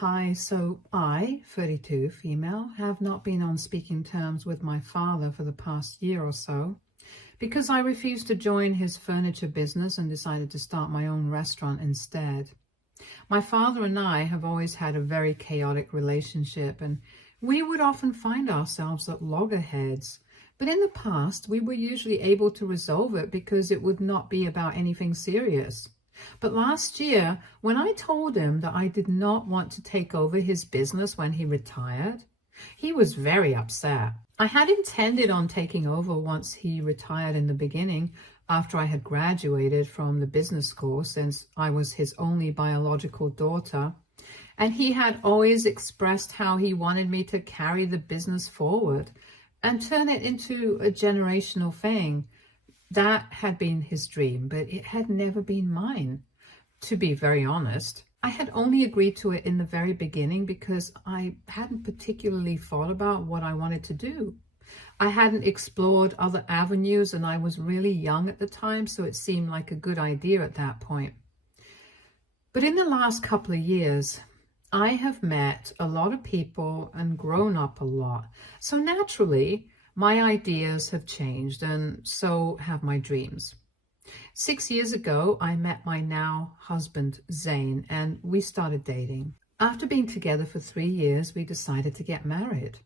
Hi, so I, 32, female, have not been on speaking terms with my father for the past year or so because I refused to join his furniture business and decided to start my own restaurant instead. My father and I have always had a very chaotic relationship, and we would often find ourselves at loggerheads. But in the past, we were usually able to resolve it because it would not be about anything serious. But last year, when I told him that I did not want to take over his business when he retired, he was very upset. I had intended on taking over once he retired in the beginning, after I had graduated from the business school, since I was his only biological daughter. And he had always expressed how he wanted me to carry the business forward and turn it into a generational thing. That had been his dream, but it had never been mine. To be very honest, I had only agreed to it in the very beginning because I hadn't particularly thought about what I wanted to do. I hadn't explored other avenues, and I was really young at the time, so it seemed like a good idea at that point. But in the last couple of years, I have met a lot of people and grown up a lot. So naturally, my ideas have changed, and so have my dreams. 6 years ago, I met my now husband, Zane, and we started dating. After being together for 3 years, we decided to get married.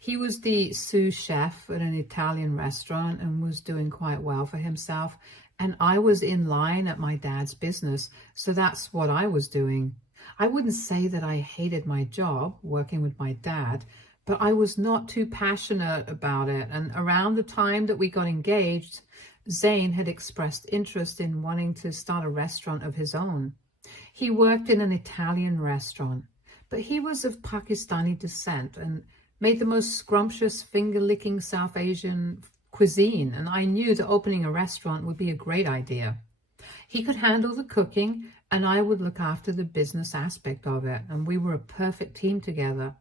He was the sous chef at an Italian restaurant and was doing quite well for himself, and I was in line at my dad's business, so that's what I was doing. I wouldn't say that I hated my job, working with my dad, but I was not too passionate about it. And around the time that we got engaged, Zane had expressed interest in wanting to start a restaurant of his own. He worked in an Italian restaurant, but he was of Pakistani descent and made the most scrumptious finger-licking South Asian cuisine, and I knew that opening a restaurant would be a great idea. He could handle the cooking, and I would look after the business aspect of it, and we were a perfect team together.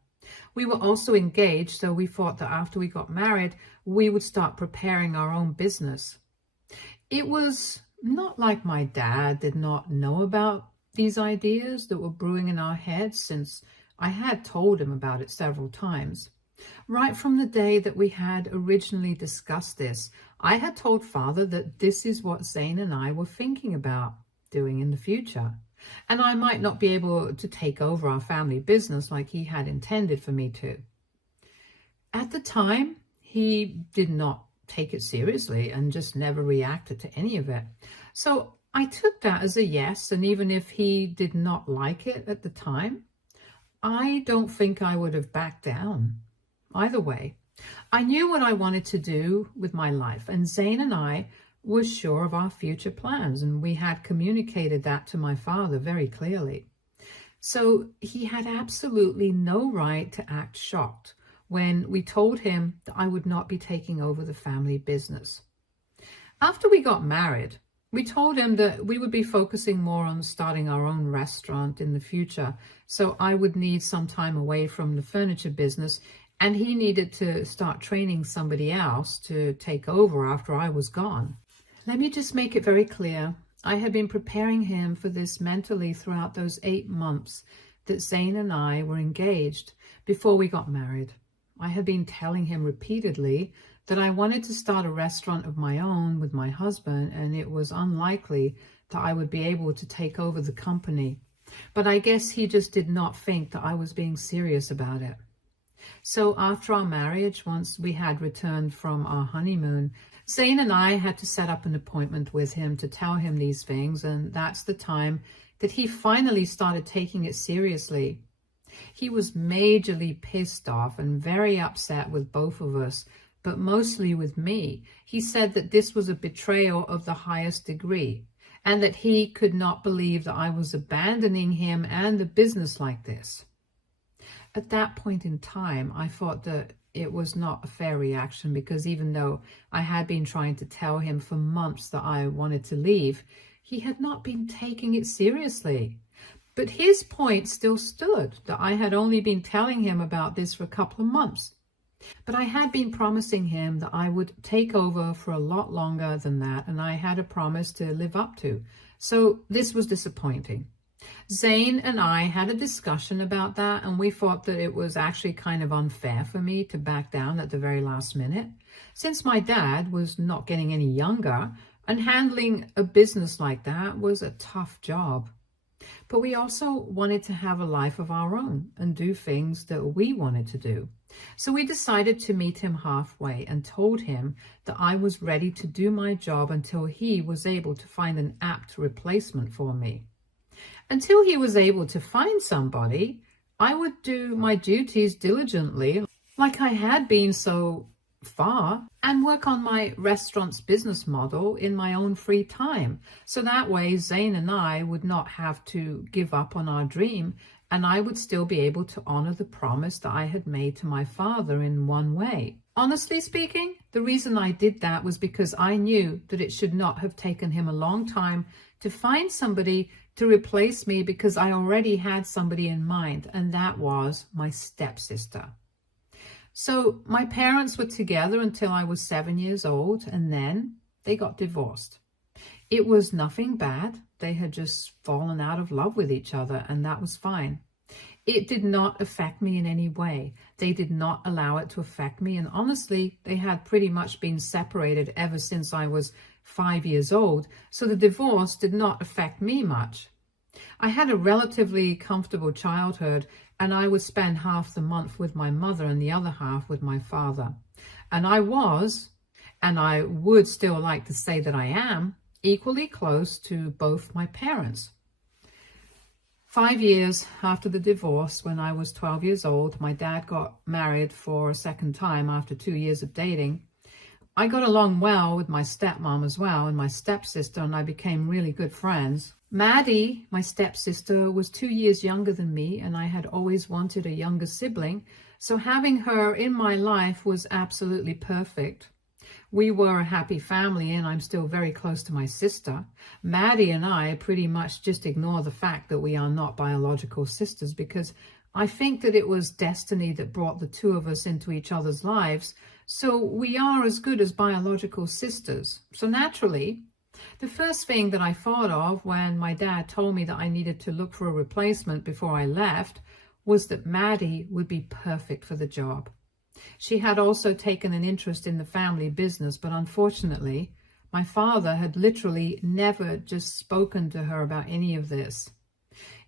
We were also engaged, so we thought that after we got married, we would start preparing our own business. It was not like my dad did not know about these ideas that were brewing in our heads, since I had told him about it several times. Right from the day that we had originally discussed this, I had told Father that this is what Zane and I were thinking about doing in the future. And I might not be able to take over our family business like he had intended for me to. At the time, he did not take it seriously and just never reacted to any of it. So I took that as a yes, and even if he did not like it at the time, I don't think I would have backed down. Either way, I knew what I wanted to do with my life, and Zane and I were sure of our future plans, and we had communicated that to my father very clearly. So he had absolutely no right to act shocked when we told him that I would not be taking over the family business. After we got married, we told him that we would be focusing more on starting our own restaurant in the future, so I would need some time away from the furniture business, and he needed to start training somebody else to take over after I was gone. Let me just make it very clear. I had been preparing him for this mentally throughout those 8 months that Zane and I were engaged before we got married. I had been telling him repeatedly that I wanted to start a restaurant of my own with my husband, and it was unlikely that I would be able to take over the company. But I guess he just did not think that I was being serious about it. So after our marriage, once we had returned from our honeymoon, Zane and I had to set up an appointment with him to tell him these things, and that's the time that he finally started taking it seriously. He was majorly pissed off and very upset with both of us, but mostly with me. He said that this was a betrayal of the highest degree, and that he could not believe that I was abandoning him and the business like this. At that point in time, I thought that it was not a fair reaction, because even though I had been trying to tell him for months that I wanted to leave, he had not been taking it seriously. But his point still stood, that I had only been telling him about this for a couple of months. But I had been promising him that I would take over for a lot longer than that, and I had a promise to live up to. So this was disappointing. Zane and I had a discussion about that, and we thought that it was actually kind of unfair for me to back down at the very last minute, since my dad was not getting any younger, and handling a business like that was a tough job. But we also wanted to have a life of our own and do things that we wanted to do. So we decided to meet him halfway and told him that I was ready to do my job until he was able to find an apt replacement for me. Until he was able to find somebody, I would do my duties diligently, like I had been so far, and work on my restaurant's business model in my own free time. So that way, Zane and I would not have to give up on our dream, and I would still be able to honor the promise that I had made to my father in one way. Honestly speaking, the reason I did that was because I knew that it should not have taken him a long time to find somebody to replace me, because I already had somebody in mind, and that was my stepsister. So my parents were together until I was 7 years old, and then they got divorced. It was nothing bad. They had just fallen out of love with each other, and that was fine. It did not affect me in any way. They did not allow it to affect me, and honestly, they had pretty much been separated ever since I was 5 years old, so the divorce did not affect me much. I had a relatively comfortable childhood, and I would spend half the month with my mother and the other half with my father. And I was, and I would still like to say that I am, equally close to both my parents. 5 years after the divorce, when I was 12 years old, my dad got married for a second time after 2 years of dating. I got along well with my stepmom as well, and my stepsister, and I became really good friends. Maddie, my stepsister, was 2 years younger than me, and I had always wanted a younger sibling, so having her in my life was absolutely perfect. We were a happy family, and I'm still very close to my sister. Maddie and I pretty much just ignore the fact that we are not biological sisters, because I think that it was destiny that brought the two of us into each other's lives, so we are as good as biological sisters. So naturally, the first thing that I thought of when my dad told me that I needed to look for a replacement before I left was that Maddie would be perfect for the job. She had also taken an interest in the family business, but unfortunately, my father had literally never just spoken to her about any of this.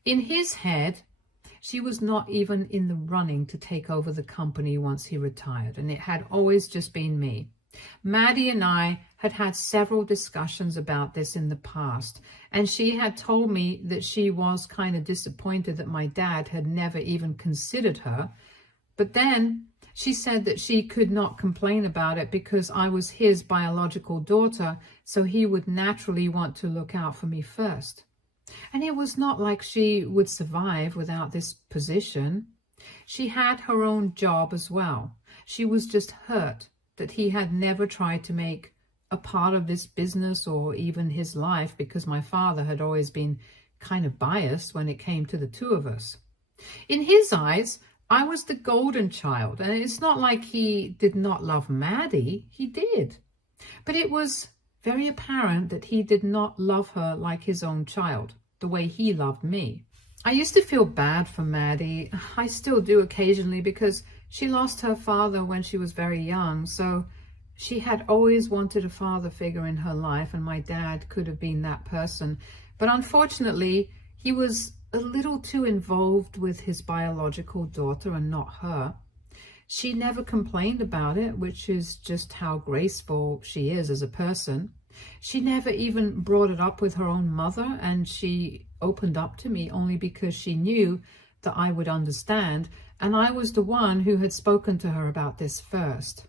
In his head, she was not even in the running to take over the company once he retired, and it had always just been me. Maddie and I had had several discussions about this in the past, and she had told me that she was kind of disappointed that my dad had never even considered her. But then she said that she could not complain about it because I was his biological daughter, so he would naturally want to look out for me first. And it was not like she would survive without this position. She had her own job as well. She was just hurt that he had never tried to make a part of this business or even his life, because my father had always been kind of biased when it came to the two of us. In his eyes, I was the golden child, and it's not like he did not love Maddie. He did. But it was very apparent that he did not love her like his own child, the way he loved me. I used to feel bad for Maddie. I still do occasionally, because she lost her father when she was very young, so she had always wanted a father figure in her life, and my dad could have been that person. But unfortunately, he was a little too involved with his biological daughter and not her. She never complained about it, which is just how graceful she is as a person. She never even brought it up with her own mother, and she opened up to me only because she knew that I would understand, and I was the one who had spoken to her about this first.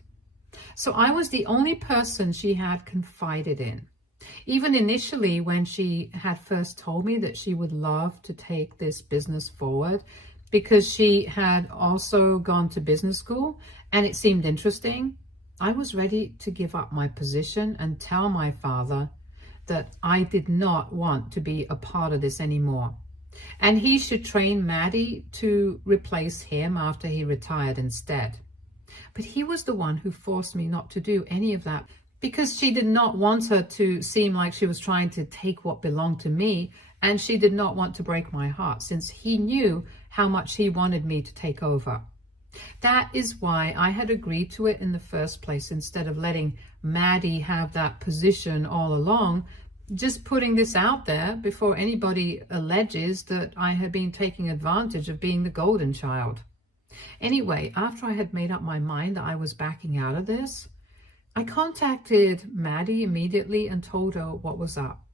So I was the only person she had confided in. Even initially, when she had first told me that she would love to take this business forward, because she had also gone to business school and it seemed interesting, I was ready to give up my position and tell my father that I did not want to be a part of this anymore, and he should train Maddie to replace him after he retired instead. But he was the one who forced me not to do any of that, because she did not want her to seem like she was trying to take what belonged to me And she did not want to break my heart since he knew how much he wanted me to take over. That is why I had agreed to it in the first place instead of letting Maddie have that position all along, just putting this out there before anybody alleges that I had been taking advantage of being the golden child. Anyway, after I had made up my mind that I was backing out of this, I contacted Maddie immediately and told her what was up.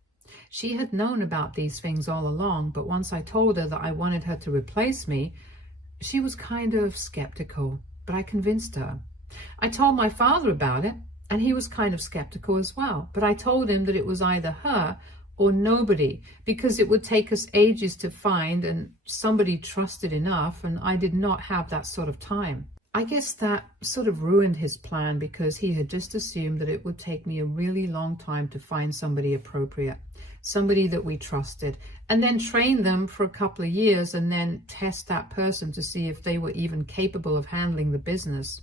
She had known about these things all along, but once I told her that I wanted her to replace me, she was kind of skeptical, but I convinced her. I told my father about it, and he was kind of skeptical as well, but I told him that it was either her or nobody, because it would take us ages to find and somebody trusted enough, and I did not have that sort of time. I guess that sort of ruined his plan because he had just assumed that it would take me a really long time to find somebody appropriate, somebody that we trusted, and then train them for a couple of years and then test that person to see if they were even capable of handling the business.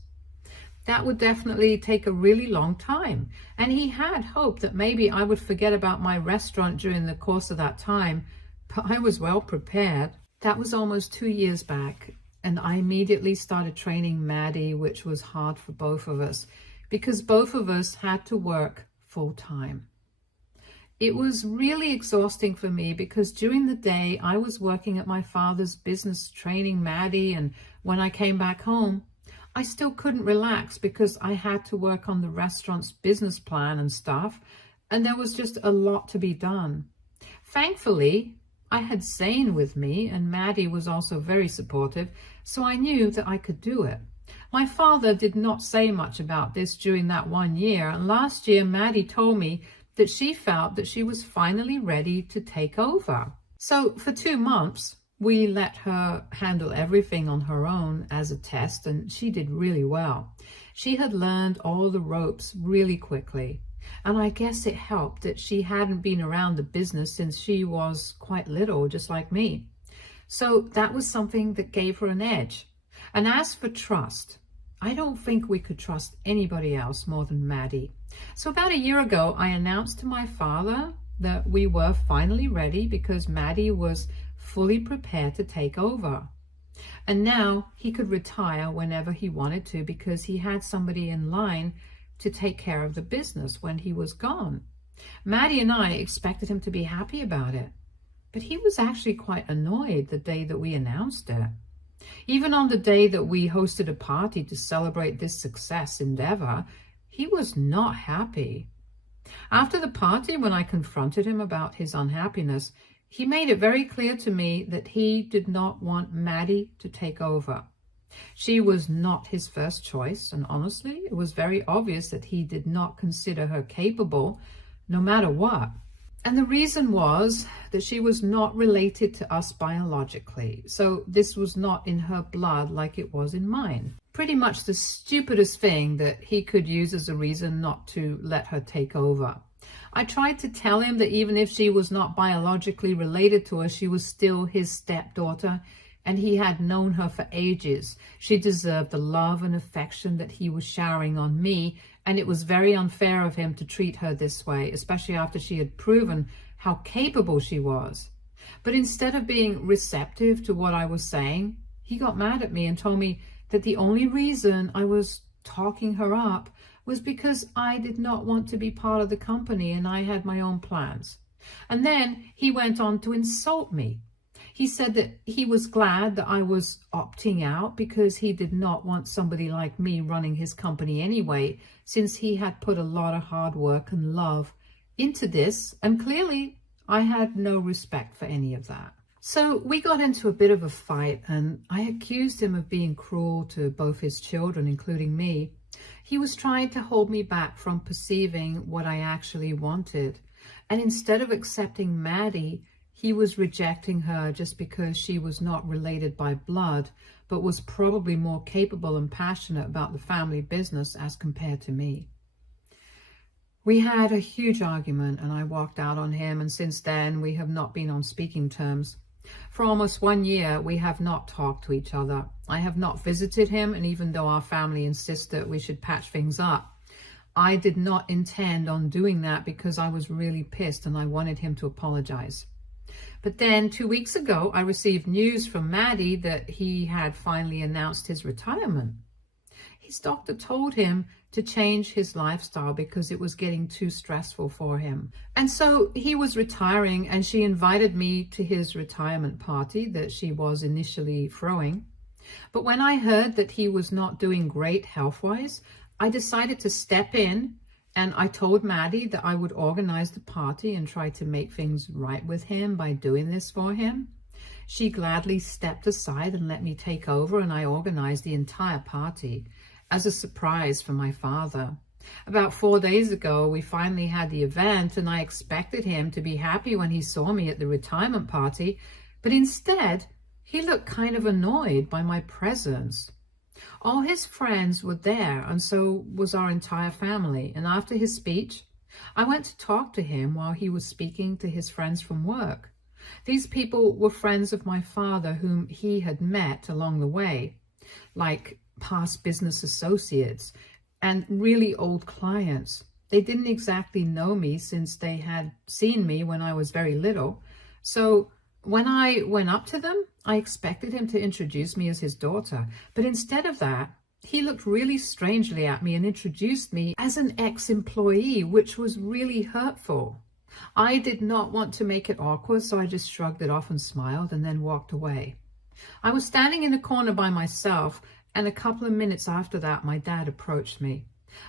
That would definitely take a really long time. And he had hoped that maybe I would forget about my restaurant during the course of that time, but I was well prepared. That was almost 2 years back, and I immediately started training Maddie, which was hard for both of us because both of us had to work full time. It was really exhausting for me because during the day I was working at my father's business training Maddie, and when I came back home, I still couldn't relax because I had to work on the restaurant's business plan and stuff, and there was just a lot to be done. Thankfully, I had Zane with me, and Maddie was also very supportive, so I knew that I could do it. My father did not say much about this during that 1 year, and last year Maddie told me that she felt that she was finally ready to take over. So for 2 months, we let her handle everything on her own as a test, and she did really well. She had learned all the ropes really quickly, and I guess it helped that she hadn't been around the business since she was quite little, just like me. So that was something that gave her an edge. And as for trust, I don't think we could trust anybody else more than Maddie. So about a year ago, I announced to my father that we were finally ready because Maddie was fully prepared to take over. And now he could retire whenever he wanted to because he had somebody in line to take care of the business when he was gone. Maddie and I expected him to be happy about it, but he was actually quite annoyed the day that we announced it. Even on the day that we hosted a party to celebrate this success endeavor, he was not happy. After the party, when I confronted him about his unhappiness, he made it very clear to me that he did not want Maddie to take over. She was not his first choice, and honestly, it was very obvious that he did not consider her capable, no matter what. And the reason was that she was not related to us biologically, so this was not in her blood like it was in mine. Pretty much the stupidest thing that he could use as a reason not to let her take over. I tried to tell him that even if she was not biologically related to us, she was still his stepdaughter, and he had known her for ages. She deserved the love and affection that he was showering on me, and it was very unfair of him to treat her this way, especially after she had proven how capable she was. But instead of being receptive to what I was saying, he got mad at me and told me that the only reason I was talking her up was because I did not want to be part of the company and I had my own plans. And then he went on to insult me. He said that he was glad that I was opting out because he did not want somebody like me running his company anyway, since he had put a lot of hard work and love into this, and clearly I had no respect for any of that. So we got into a bit of a fight, and I accused him of being cruel to both his children, including me. He was trying to hold me back from perceiving what I actually wanted. And instead of accepting Maddie, he was rejecting her just because she was not related by blood, but was probably more capable and passionate about the family business as compared to me. We had a huge argument and I walked out on him, and since then we have not been on speaking terms. For almost 1 year, we have not talked to each other. I have not visited him, and even though our family insists that we should patch things up, I did not intend on doing that because I was really pissed and I wanted him to apologize. But then 2 weeks ago, I received news from Maddie that he had finally announced his retirement. His doctor told him to change his lifestyle because it was getting too stressful for him. And so he was retiring, and she invited me to his retirement party that she was initially throwing. But when I heard that he was not doing great health-wise, I decided to step in, and I told Maddie that I would organize the party and try to make things right with him by doing this for him. She gladly stepped aside and let me take over, and I organized the entire party as a surprise for my father. About 4 days ago, we finally had the event, and I expected him to be happy when he saw me at the retirement party, but instead, he looked kind of annoyed by my presence. All his friends were there, and so was our entire family. And after his speech, I went to talk to him while he was speaking to his friends from work. These people were friends of my father whom he had met along the way, like past business associates and really old clients. They didn't exactly know me since they had seen me when I was very little. So when I went up to them, I expected him to introduce me as his daughter, but instead of that, he looked really strangely at me and introduced me as an ex-employee, which was really hurtful. I did not want to make it awkward, so I just shrugged it off and smiled and then walked away. I was standing in a corner by myself, and a couple of minutes after that, my dad approached me.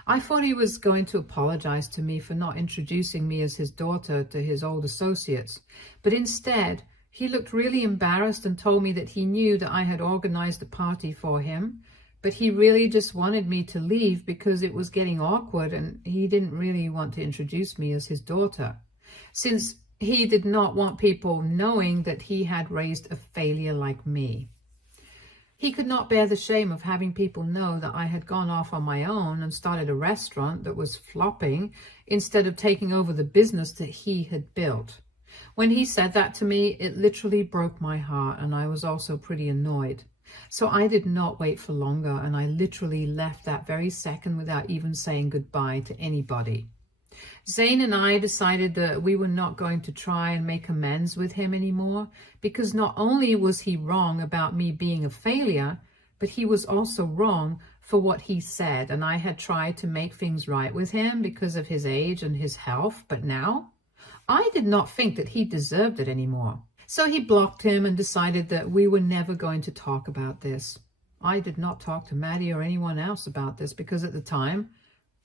I thought he was going to apologize to me for not introducing me as his daughter to his old associates, but instead, he looked really embarrassed and told me that he knew that I had organized the party for him, but he really just wanted me to leave because it was getting awkward and he didn't really want to introduce me as his daughter, since he did not want people knowing that he had raised a failure like me. He could not bear the shame of having people know that I had gone off on my own and started a restaurant that was flopping instead of taking over the business that he had built. When he said that to me, it literally broke my heart, and I was also pretty annoyed. So I did not wait for longer, and I literally left that very second without even saying goodbye to anybody. Zane and I decided that we were not going to try and make amends with him anymore, because not only was he wrong about me being a failure, but he was also wrong for what he said, and I had tried to make things right with him because of his age and his health, but now I did not think that he deserved it anymore. So he blocked him and decided that we were never going to talk about this. I did not talk to Maddie or anyone else about this because at the time,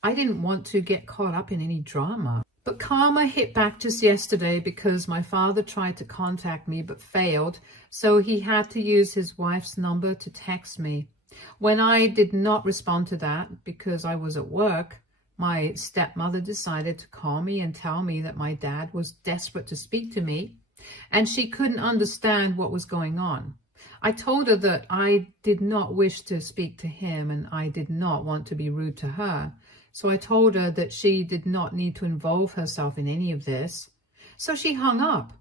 I didn't want to get caught up in any drama. But karma hit back just yesterday because my father tried to contact me but failed, so he had to use his wife's number to text me. When I did not respond to that because I was at work, my stepmother decided to call me and tell me that my dad was desperate to speak to me and she couldn't understand what was going on. I told her that I did not wish to speak to him and I did not want to be rude to her. So I told her that she did not need to involve herself in any of this. So she hung up.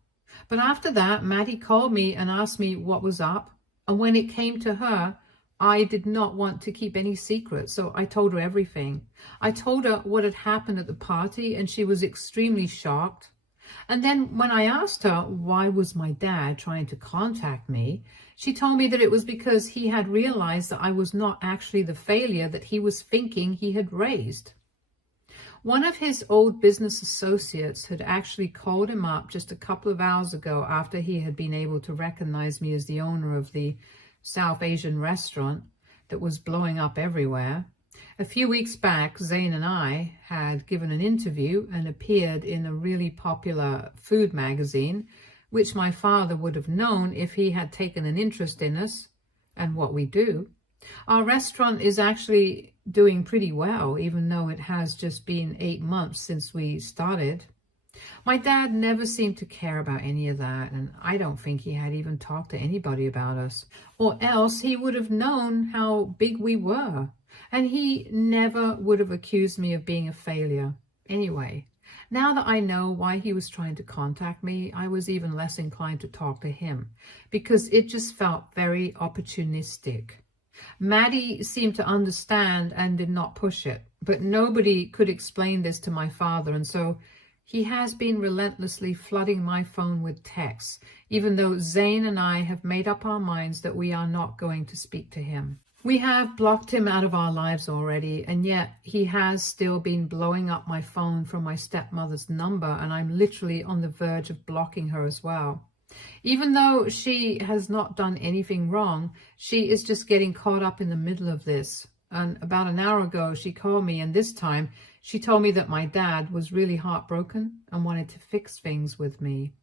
But after that, Maddie called me and asked me what was up. And when it came to her, I did not want to keep any secrets, so I told her everything. I told her what had happened at the party, and she was extremely shocked. And then when I asked her why was my dad trying to contact me, she told me that it was because he had realized that I was not actually the failure that he was thinking he had raised. One of his old business associates had actually called him up just a couple of hours ago after he had been able to recognize me as the owner of the South Asian restaurant that was blowing up everywhere. A few weeks back, Zane and I had given an interview and appeared in a really popular food magazine, which my father would have known if he had taken an interest in us and what we do. Our restaurant is actually doing pretty well, even though it has just been 8 months since we started. My dad never seemed to care about any of that, and I don't think he had even talked to anybody about us, or else he would have known how big we were, and he never would have accused me of being a failure. Anyway, now that I know why he was trying to contact me, I was even less inclined to talk to him, because it just felt very opportunistic. Maddie seemed to understand and did not push it, but nobody could explain this to my father, and so He has been relentlessly flooding my phone with texts, even though Zane and I have made up our minds that we are not going to speak to him. We have blocked him out of our lives already, and yet he has still been blowing up my phone from my stepmother's number, and I'm literally on the verge of blocking her as well. Even though she has not done anything wrong, she is just getting caught up in the middle of this. And about an hour ago, she called me, and this time she told me that my dad was really heartbroken and wanted to fix things with me.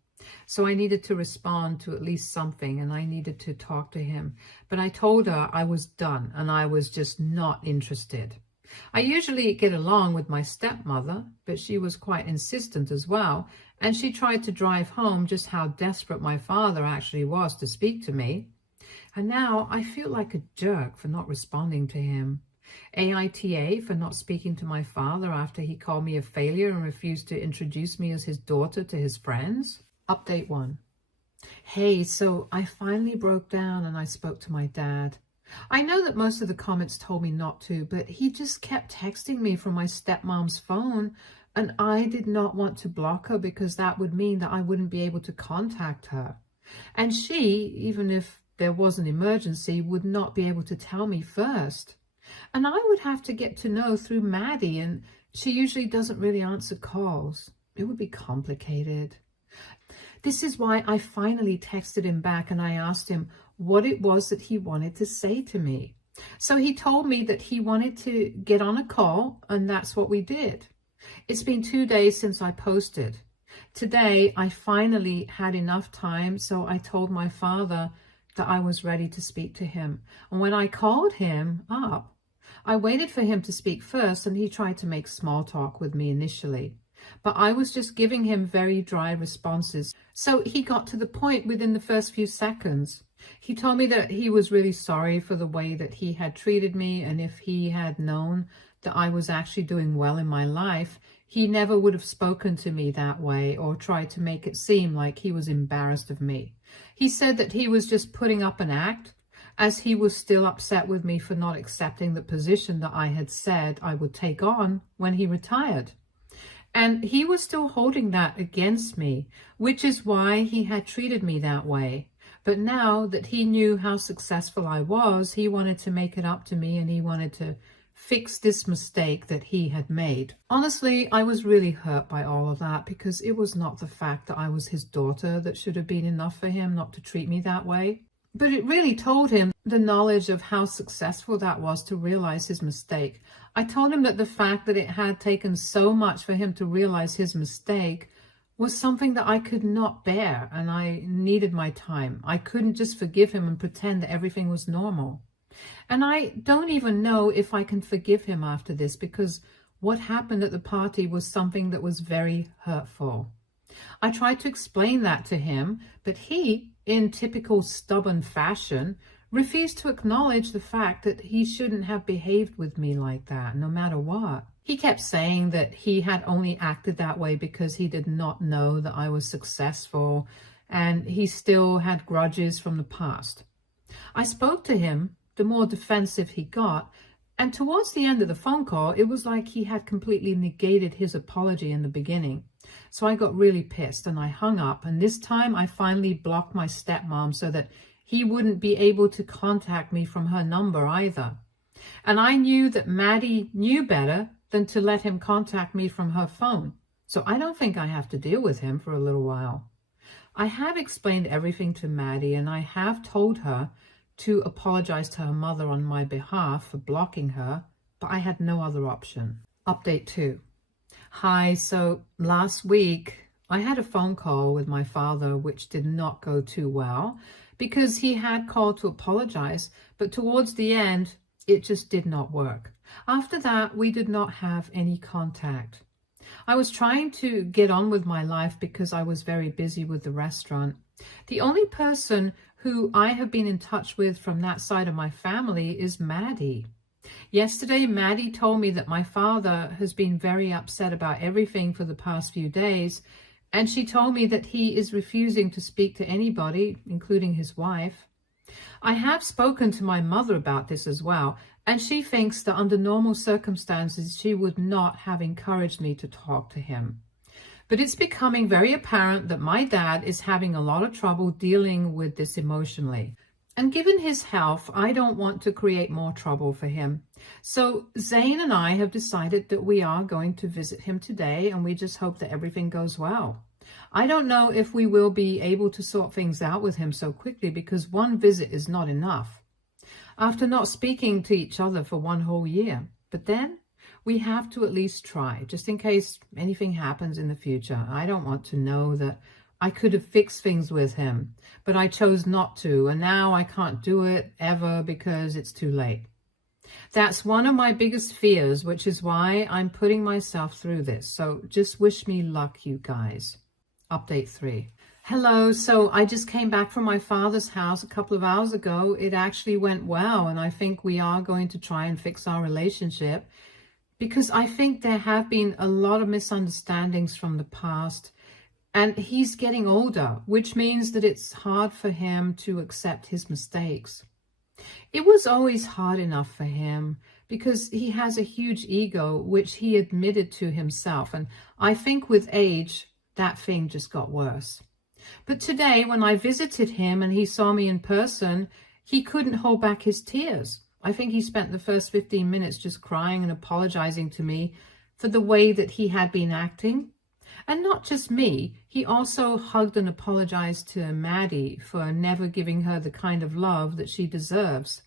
So I needed to respond to at least something, and I needed to talk to him. But I told her I was done and I was just not interested. I usually get along with my stepmother, but she was quite insistent as well, and she tried to drive home just how desperate my father actually was to speak to me. And now I feel like a jerk for not responding to him. AITA for not speaking to my father after he called me a failure and refused to introduce me as his daughter to his friends. Update 1. Hey, so I finally broke down and I spoke to my dad. I know that most of the comments told me not to, but he just kept texting me from my stepmom's phone, and I did not want to block her because that would mean that I wouldn't be able to contact her. And she, even if there was an emergency, would not be able to tell me first. And I would have to get to know through Maddie, and she usually doesn't really answer calls. It would be complicated. This is why I finally texted him back and I asked him what it was that he wanted to say to me. So he told me that he wanted to get on a call, and that's what we did. It's been 2 days since I posted. Today, I finally had enough time, so I told my father that I was ready to speak to him. And when I called him up, I waited for him to speak first, and he tried to make small talk with me initially. But I was just giving him very dry responses. So he got to the point within the first few seconds. He told me that he was really sorry for the way that he had treated me, and if he had known that I was actually doing well in my life, he never would have spoken to me that way or tried to make it seem like he was embarrassed of me. He said that he was just putting up an act, as he was still upset with me for not accepting the position that I had said I would take on when he retired. And he was still holding that against me, which is why he had treated me that way. But now that he knew how successful I was, he wanted to make it up to me, and he wanted to fix this mistake that he had made. Honestly, I was really hurt by all of that, because it was not the fact that I was his daughter that should have been enough for him not to treat me that way. But it really told him the knowledge of how successful that was to realize his mistake. I told him that the fact that it had taken so much for him to realize his mistake was something that I could not bear, and I needed my time. I couldn't just forgive him and pretend that everything was normal. And I don't even know if I can forgive him after this, because what happened at the party was something that was very hurtful. I tried to explain that to him, but he, in typical stubborn fashion, refused to acknowledge the fact that he shouldn't have behaved with me like that, no matter what. He kept saying that he had only acted that way because he did not know that I was successful, and he still had grudges from the past. I spoke to him, the more defensive he got, and towards the end of the phone call, it was like he had completely negated his apology in the beginning. So I got really pissed and I hung up, and this time I finally blocked my stepmom so that he wouldn't be able to contact me from her number either. And I knew that Maddie knew better than to let him contact me from her phone. So I don't think I have to deal with him for a little while. I have explained everything to Maddie, and I have told her to apologize to her mother on my behalf for blocking her, but I had no other option. Update 2. Hi, so last week I had a phone call with my father which did not go too well, because he had called to apologize, but towards the end, it just did not work. After that, we did not have any contact. I was trying to get on with my life because I was very busy with the restaurant. The only person who I have been in touch with from that side of my family is Maddie. Yesterday, Maddie told me that my father has been very upset about everything for the past few days, and she told me that he is refusing to speak to anybody, including his wife. I have spoken to my mother about this as well, and she thinks that under normal circumstances, she would not have encouraged me to talk to him. But it's becoming very apparent that my dad is having a lot of trouble dealing with this emotionally. And given his health, I don't want to create more trouble for him. So Zane and I have decided that we are going to visit him today, and we just hope that everything goes well. I don't know if we will be able to sort things out with him so quickly, because one visit is not enough after not speaking to each other for one whole year. But then we have to at least try, just in case anything happens in the future. I don't want to know that I could have fixed things with him, but I chose not to, and now I can't do it ever because it's too late. That's one of my biggest fears, which is why I'm putting myself through this. So just wish me luck, you guys. Update 3. Hello, so I just came back from my father's house a couple of hours ago. It actually went well, and I think we are going to try and fix our relationship, because I think there have been a lot of misunderstandings from the past. And he's getting older, which means that it's hard for him to accept his mistakes. It was always hard enough for him because he has a huge ego, which he admitted to himself. And I think with age, that thing just got worse. But today, when I visited him and he saw me in person, he couldn't hold back his tears. I think he spent the first 15 minutes just crying and apologizing to me for the way that he had been acting. And not just me, he also hugged and apologized to Maddie for never giving her the kind of love that she deserves.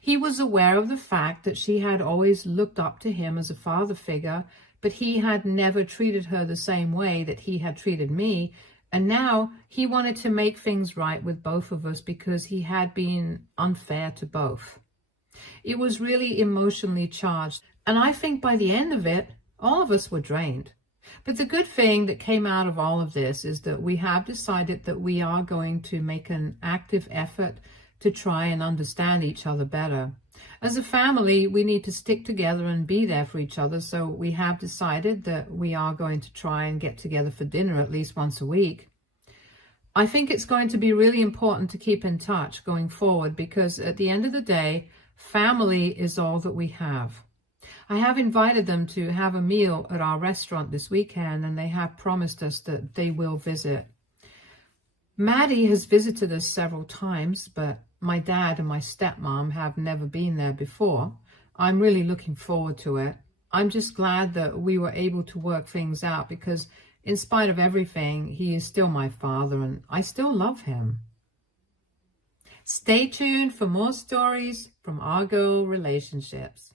He was aware of the fact that she had always looked up to him as a father figure, but he had never treated her the same way that he had treated me. And now he wanted to make things right with both of us because he had been unfair to both. It was really emotionally charged, and I think by the end of it, all of us were drained. But the good thing that came out of all of this is that we have decided that we are going to make an active effort to try and understand each other better. As a family, we need to stick together and be there for each other, so we have decided that we are going to try and get together for dinner at least once a week. I think it's going to be really important to keep in touch going forward, because at the end of the day, family is all that we have. I have invited them to have a meal at our restaurant this weekend, and they have promised us that they will visit. Maddie has visited us several times, but my dad and my stepmom have never been there before. I'm really looking forward to it. I'm just glad that we were able to work things out, because in spite of everything, he is still my father and I still love him. Stay tuned for more stories from Our Girl Relationships.